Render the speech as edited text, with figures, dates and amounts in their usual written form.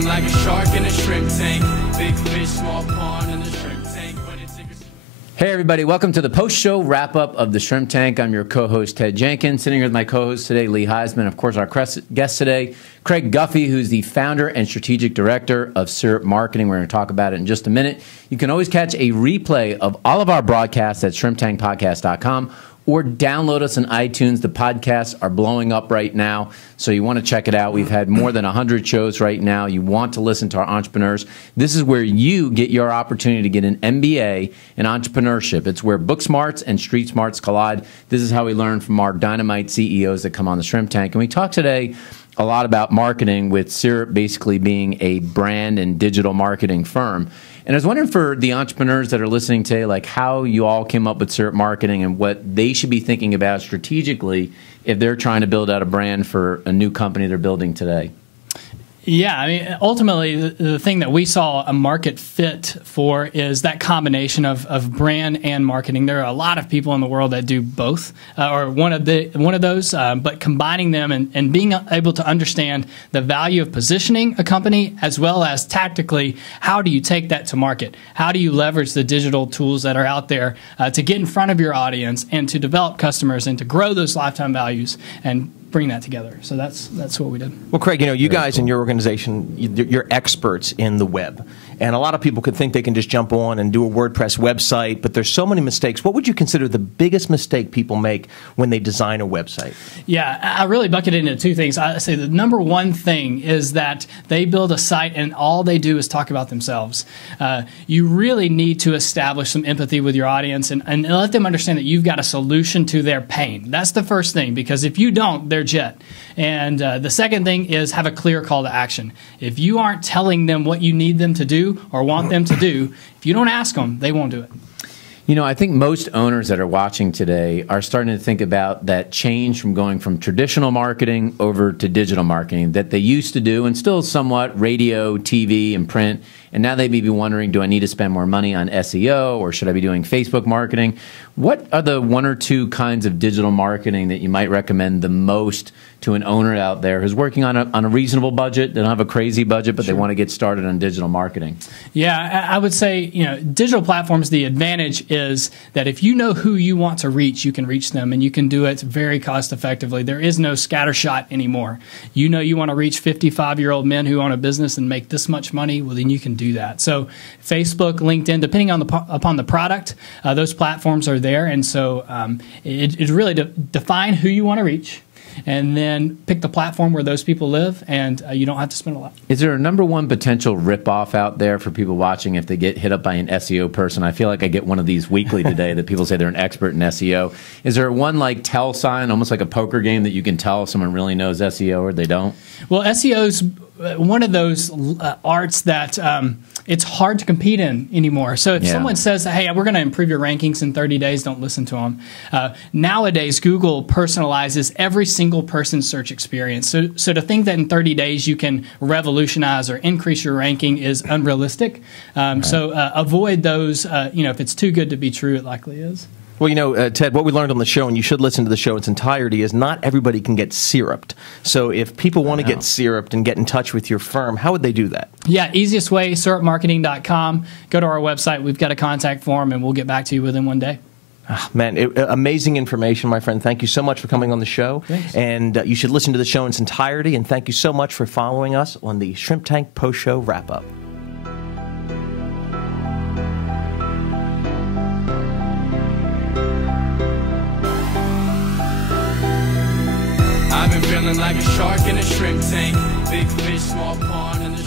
feeling like a shark in a shrimp tank. Big fish, small pond in the shrimp tank. Hey everybody, welcome to the post-show wrap-up of the Shrimp Tank. I'm your co-host Ted Jenkins, sitting here with my co-host today, Lee Heisman. Of course, our guest today, Kraig Guffey, who's the founder and strategic director of Syrup Marketing. We're going to talk about it in just a minute. You can always catch a replay of all of our broadcasts at shrimptankpodcast.com or download us on iTunes. The podcasts are blowing up right now, so you want to check it out. We've had more than 100 shows right now. You want to listen to our entrepreneurs. This is where you get your opportunity to get an MBA in entrepreneurship. It's where book smarts and street smarts collide. This is how we learn from our dynamite CEOs that come on the Shrimp Tank. And we talk today a lot about marketing, with Syrup basically being a brand and digital marketing firm. And I was wondering, for the entrepreneurs that are listening today, like how you all came up with Syrup Marketing and what they should be thinking about strategically if they're trying to build out a brand for a new company they're building today. Yeah, I mean, ultimately, the thing that we saw a market fit for is that combination of brand and marketing. There are a lot of people in the world that do both, or one of those, but combining them and being able to understand the value of positioning a company, as well as tactically, how do you take that to market? How do you leverage the digital tools that are out there to get in front of your audience and to develop customers and to grow those lifetime values and bring that together. So that's what we did. Well, Kraig, you guys in your organization, you're experts in the web. And a lot of people could think they can just jump on and do a WordPress website, but there's so many mistakes. What would you consider the biggest mistake people make when they design a website? Yeah, I really bucket it into two things. I say the number one thing is that they build a site and all they do is talk about themselves. You really need to establish some empathy with your audience and let them understand that you've got a solution to their pain. That's the first thing, because if you don't, they're jet. And the second thing is have a clear call to action. If you aren't telling them what you need them to do or want them to do, if you don't ask them, they won't do it. You know, I think most owners that are watching today are starting to think about that change from going from traditional marketing over to digital marketing that they used to do, and still somewhat radio, TV, and print. And now they may be wondering, do I need to spend more money on SEO, or should I be doing Facebook marketing? What are the one or two kinds of digital marketing that you might recommend the most to an owner out there who's working on a reasonable budget? They don't have a crazy budget, but They want to get started on digital marketing. Yeah, I would say, digital platforms, the advantage is that if you know who you want to reach, you can reach them, and you can do it very cost effectively. There is no scattershot anymore. You know you want to reach 55-year-old men who own a business and make this much money, well, then you can do that. So Facebook, LinkedIn, depending on upon the product, those platforms are there. And so it really define who you want to reach, and then pick the platform where those people live, and you don't have to spend a lot. Is there a number one potential ripoff out there for people watching if they get hit up by an SEO person? I feel like I get one of these weekly today that people say they're an expert in SEO. Is there one like tell sign, almost like a poker game, that you can tell if someone really knows SEO or they don't? Well, SEO's one of those arts that it's hard to compete in anymore. So if someone says, hey, we're going to improve your rankings in 30 days, don't listen to them. Nowadays, Google personalizes every single person's search experience. So to think that in 30 days you can revolutionize or increase your ranking is unrealistic. So avoid those. If it's too good to be true, it likely is. Well, Ted, what we learned on the show, and you should listen to the show in its entirety, is not everybody can get syruped. So if people want to get syruped and get in touch with your firm, how would they do that? Yeah, easiest way, syrupmarketing.com. Go to our website. We've got a contact form, and we'll get back to you within one day. Man, amazing information, my friend. Thank you so much for coming on the show. Thanks. And you should listen to the show in its entirety. And thank you so much for following us on the Shrimp Tank Post-Show Wrap-Up. I've been feeling like a shark in a shrimp tank. Big fish, small pond in the